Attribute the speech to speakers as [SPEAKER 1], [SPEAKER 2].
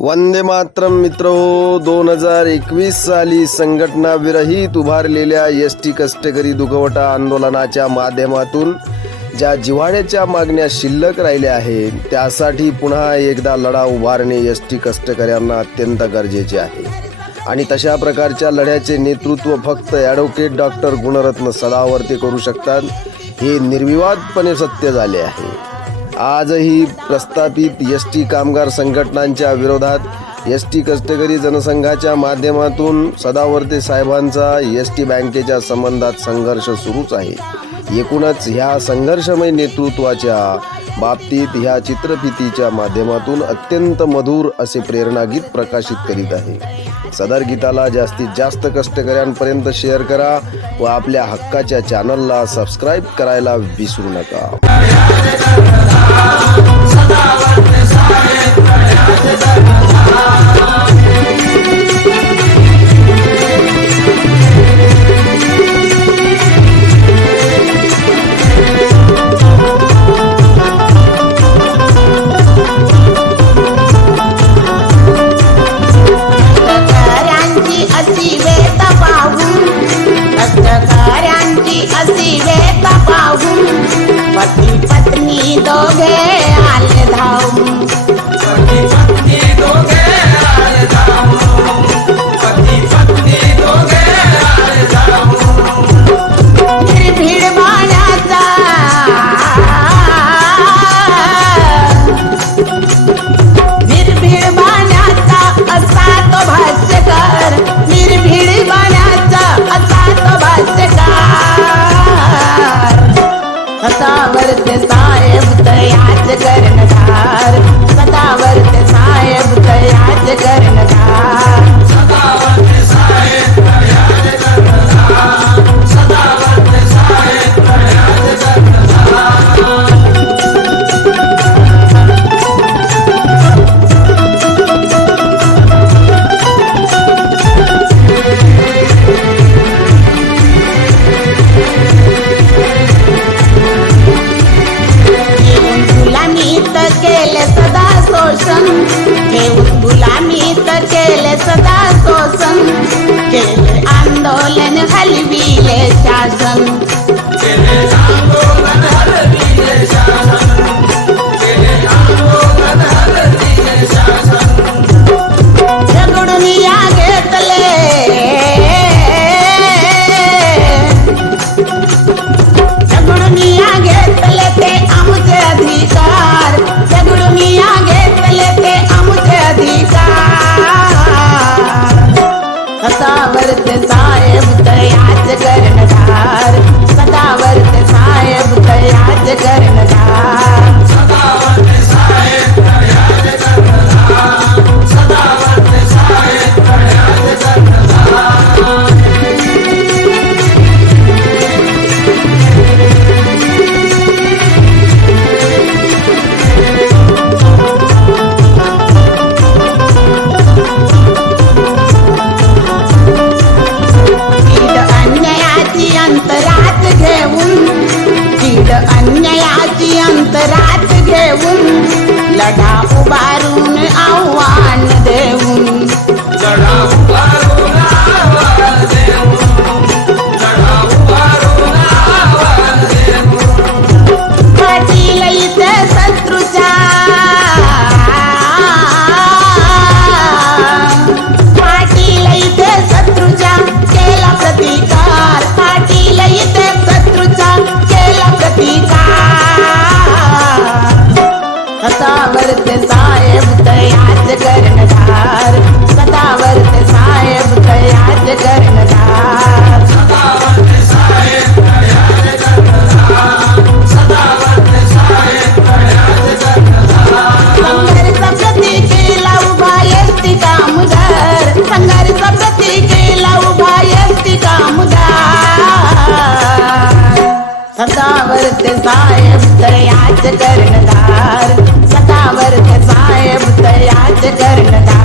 [SPEAKER 1] वंदे मातरम मित्र दोन हजार एकवीस साली संघटना विरहित उभारलेल्या एस टी कष्टकरी दुखवटा आंदोलनाच्या माध्यमातून ज्या जिव्हाळ्याच्या मागण्या शिल्लक राहिल्या आहेत त्यासाठी पुन्हा एकदा लढा उभारणे एस टी कष्टकऱ्यांना अत्यंत गरजेचे आहे. आणि तशा प्रकारच्या लढ्याचे नेतृत्व फक्त ॲडव्होकेट डॉक्टर गुणरत्न सदावर्ते करू शकतात हे निर्विवादपणे सत्य झाले आहे. आजही प्रस्थापित एस टी कामगार संघटनांच्या विरोधात एस टी कष्टकरी जनसंघाच्या माध्यमातून सदावर्ते साहेबांचा एस टी बँकेच्या संबंधात संघर्ष सुरूच आहे. एकूणच ह्या संघर्षमय नेतृत्वाच्या बाबतीत ह्या चित्रफितीच्या माध्यमातून अत्यंत मधुर असे प्रेरणागीत प्रकाशित करीत आहे. सदर गीताला जास्तीत जास्त कष्टकऱ्यांपर्यंत शेअर करा व आपल्या हक्काच्या चॅनलला सबस्क्राईब करायला विसरू नका.
[SPEAKER 2] oh पत्नी दोघे आले धावून सदावर्ते साहेब तयाच करणार सदावर्ते साहेब तयाच कर सदा शोषण केले आंदोलन हलविले शासन. सदावर्त साहेब तयाच करणार. सदावर्त साहेब तयाच करणार. कीड अन्यायाची अंतरात घेऊन लढा उभारून आव्हान देऊन. लढा सदावर्ते साहेब तयाच कर्णधार सदावर्ते साहेब तयाच कर्णधार